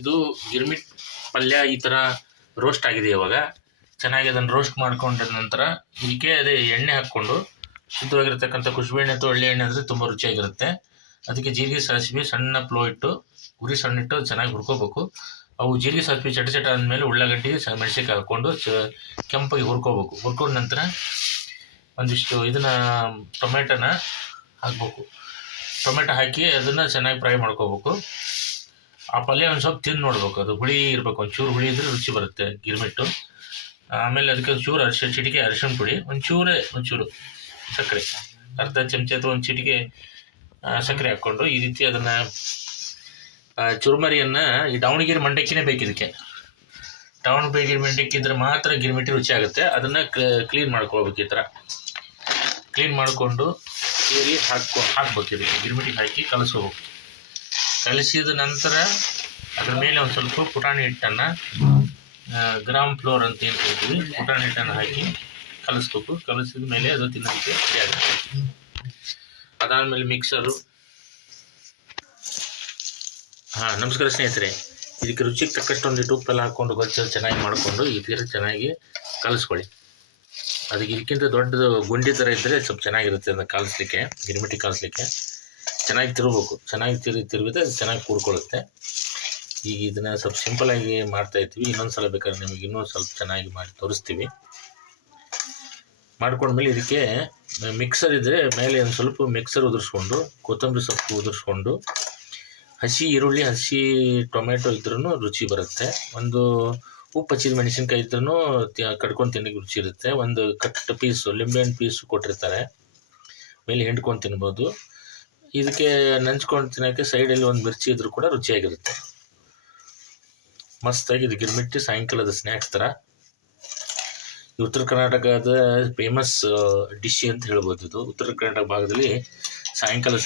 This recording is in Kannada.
ಇದು ಗಿರ್ಮಿಟ್ ಪಲ್ಯ ಈ ಥರ ರೋಸ್ಟ್ ಆಗಿದೆ. ಇವಾಗ ಚೆನ್ನಾಗಿ ಅದನ್ನು ರೋಸ್ಟ್ ಮಾಡ್ಕೊಂಡ ನಂತರ ಇದಕ್ಕೆ ಅದೇ ಎಣ್ಣೆ ಹಾಕ್ಕೊಂಡು ಶುದ್ಧವಾಗಿರ್ತಕ್ಕಂಥ ಕುಸುಬೆ ಎಣ್ಣೆ ಅಥವಾ ಒಳ್ಳೆ ಎಣ್ಣೆ ಅಂದರೆ ತುಂಬ ರುಚಿಯಾಗಿರುತ್ತೆ. ಅದಕ್ಕೆ ಜೀರಿಗೆ ಸಾಸಿವೆ ಸಣ್ಣ ಪ್ಲೋ ಇಟ್ಟು ಉರಿ ಸಣ್ಣ ಇಟ್ಟು ಚೆನ್ನಾಗಿ ಹುರ್ಕೋಬೇಕು. ಅವು ಜೀರಿಗೆ ಸಾಸಿವೆ ಚಟ ಆದಮೇಲೆ ಉಳ್ಳಾಗಡ್ಡಿ ಮೆಣಸಿನ್ಕಾಯಿ ಹಾಕ್ಕೊಂಡು ಕೆಂಪಾಗಿ ಹುರ್ಕೋಬೇಕು. ಹುರ್ಕೊಂಡ ನಂತರ ಒಂದಿಷ್ಟು ಇದನ್ನು ಟೊಮೆಟೊನ ಹಾಕ್ಬೇಕು. ಟೊಮೆಟೊ ಹಾಕಿ ಅದನ್ನು ಚೆನ್ನಾಗಿ ಫ್ರೈ ಮಾಡ್ಕೋಬೇಕು. ಆ ಪಲ್ಯ ಒಂದು ಸ್ವಲ್ಪ ತಿಂದು ನೋಡ್ಬೇಕು, ಅದು ಹುಳಿ ಇರಬೇಕು, ಒಂಚೂರು ಹುಳಿ ಇದ್ರೆ ರುಚಿ ಬರುತ್ತೆ ಗಿರ್ಮಿಟ್ಟು. ಆಮೇಲೆ ಅದಕ್ಕೆ ಒಂಚೂರು ಚಿಟಿಕೆ ಅರಿಶಿಣ ಪುಡಿ, ಒಂಚೂರು ಸಕ್ಕರೆ, ಅರ್ಧ ಚಮಚ ಅಥವಾ ಒಂದು ಚಿಟಿಕೆ ಸಕ್ಕರೆ ಹಾಕ್ಕೊಂಡು ಈ ರೀತಿ ಅದನ್ನು ಚುರುಮರಿಯನ್ನು ಈ ದಾವಣಗೆರೆ ಮಂಡಕ್ಕಿನೇ ಬೇಕು. ಇದಕ್ಕೆ ದಾವಣಗೆರೆ ಮಂಡಕ್ಕಿ ಇದ್ರೆ ಮಾತ್ರ ಗಿರ್ಮಿಟ್ಟಿ ರುಚಿ ಆಗುತ್ತೆ. ಅದನ್ನು ಕ್ಲೀನ್ ಮಾಡ್ಕೊಳ್ಬೇಕು. ಈ ಥರ ಕ್ಲೀನ್ ಮಾಡಿಕೊಂಡು ಸೇರಿ ಹಾಕ್ಬೇಕು. ಇದಕ್ಕೆ ಗಿರ್ಮಿಟ್ಟಿಗೆ ಹಾಕಿ ಕಲಿಸ್ಕೋಬೇಕು. ಕಲಿಸಿದ ನಂತರ ಅದ್ರ ಮೇಲೆ ಒಂದು ಸ್ವಲ್ಪ ಪುಟಾಣಿ ಹಿಟ್ಟನ್ನು ಗ್ರಾಮ್ ಫ್ಲೋರ್ ಅಂತ ಏನು ಹೇಳ್ತೀವಿ, ಪುಟಾಣಿ ಹಿಟ್ಟನ್ನು ಹಾಕಿ ಕಲಿಸ್ಬೇಕು. ಕಲಿಸಿದ ಮೇಲೆ ಅದು ತಿನ್ನೋದಕ್ಕೆ ರೆಡಿ ಆಗುತ್ತೆ. ಅದಾದಮೇಲೆ ಮಿಕ್ಸರು. ನಮಸ್ಕಾರ ಸ್ನೇಹಿತರೆ. ಇದಕ್ಕೆ ರುಚಿಗೆ ತಕ್ಕಷ್ಟು ಒಂದಿಟ್ಟು ಉಪ್ಪೆಲ್ಲ ಹಾಕ್ಕೊಂಡು ಗೊಚ್ಚ ಚೆನ್ನಾಗಿ ಮಾಡಿಕೊಂಡು ಈ ತೀರ ಚೆನ್ನಾಗಿ ಕಲಿಸ್ಕೊಳ್ಳಿ. ಅದಕ್ಕೆ ಇದಕ್ಕಿಂತ ದೊಡ್ಡದು ಗುಂಡಿ ಥರ ಇದ್ದರೆ ಸ್ವಲ್ಪ ಚೆನ್ನಾಗಿರುತ್ತೆ ಅದನ್ನು ಕಾಲಿಸ್ಲಿಕ್ಕೆ, ಗಿರ್ಮಿಟ್ಟಿ ಕಾಲಿಸ್ಲಿಕ್ಕೆ. ಚೆನ್ನಾಗಿ ತಿರುಗಬೇಕು. ಚೆನ್ನಾಗಿ ತಿರುಗಿದ್ರೆ ಅದು ಚೆನ್ನಾಗಿ ಕೂಡ್ಕೊಳ್ಳುತ್ತೆ. ಈಗ ಇದನ್ನು ಸ್ವಲ್ಪ ಸಿಂಪಲಾಗಿ ಮಾಡ್ತಾಯಿರ್ತೀವಿ. ಇನ್ನೊಂದು ಸಲ ಬೇಕಾದ್ರೆ ನಿಮಗೆ ಇನ್ನೊಂದು ಸ್ವಲ್ಪ ಚೆನ್ನಾಗಿ ಮಾಡಿ ತೋರಿಸ್ತೀವಿ. ಮಾಡ್ಕೊಂಡ್ಮೇಲೆ ಇದಕ್ಕೆ ಮಿಕ್ಸರ್ ಇದ್ದರೆ ಮೇಲೆ ಒಂದು ಸ್ವಲ್ಪ ಮಿಕ್ಸರ್ ಉದುರಿಸ್ಕೊಂಡು, ಕೊತ್ತಂಬರಿ ಸೊಪ್ಪು ಉದುರಿಸ್ಕೊಂಡು, ಹಸಿ ಈರುಳ್ಳಿ ಹಸಿ ಟೊಮೆಟೊ ಇದ್ರೂ ರುಚಿ ಬರುತ್ತೆ. ಒಂದು ಉಪ್ಪು ಹಚ್ಚಿದ ಮೆಣಸಿನ್ಕಾಯಿ ಇದ್ರೂ ಕಡ್ಕೊಂಡು ತಿನ್ನೋಕ್ಕೆ ರುಚಿ ಇರುತ್ತೆ. ಒಂದು ಕಟ್ ಪೀಸು ಲಿಂಬೆಹಣ್ಣು ಪೀಸು ಕೊಟ್ಟಿರ್ತಾರೆ, ಮೇಲೆ ಹಿಂಡ್ಕೊಂಡು ತಿನ್ಬೋದು. ಇದಕ್ಕೆ ನಂಚ್ಕೊಂಡು ತಿನ್ನೋಕ್ಕೆ ಸೈಡಲ್ಲಿ ಒಂದು ಮಿರ್ಚಿ ಇದ್ರೂ ಕೂಡ ರುಚಿಯಾಗಿರುತ್ತೆ. ಮಸ್ತಾಗಿ ಇದು ಗಿರ್ಮಿಟ್ಟಿ ಸಾಯಂಕಾಲದ ಸ್ನ್ಯಾಕ್ಸ್ ಥರ. ಉತ್ತರ ಕರ್ನಾಟಕದ ಫೇಮಸ್ ಡಿಶ್ ಅಂತ ಹೇಳ್ಬೋದು. ಇದು ಉತ್ತರ ಕರ್ನಾಟಕ ಭಾಗದಲ್ಲಿ ಸಾಯಂಕಾಲ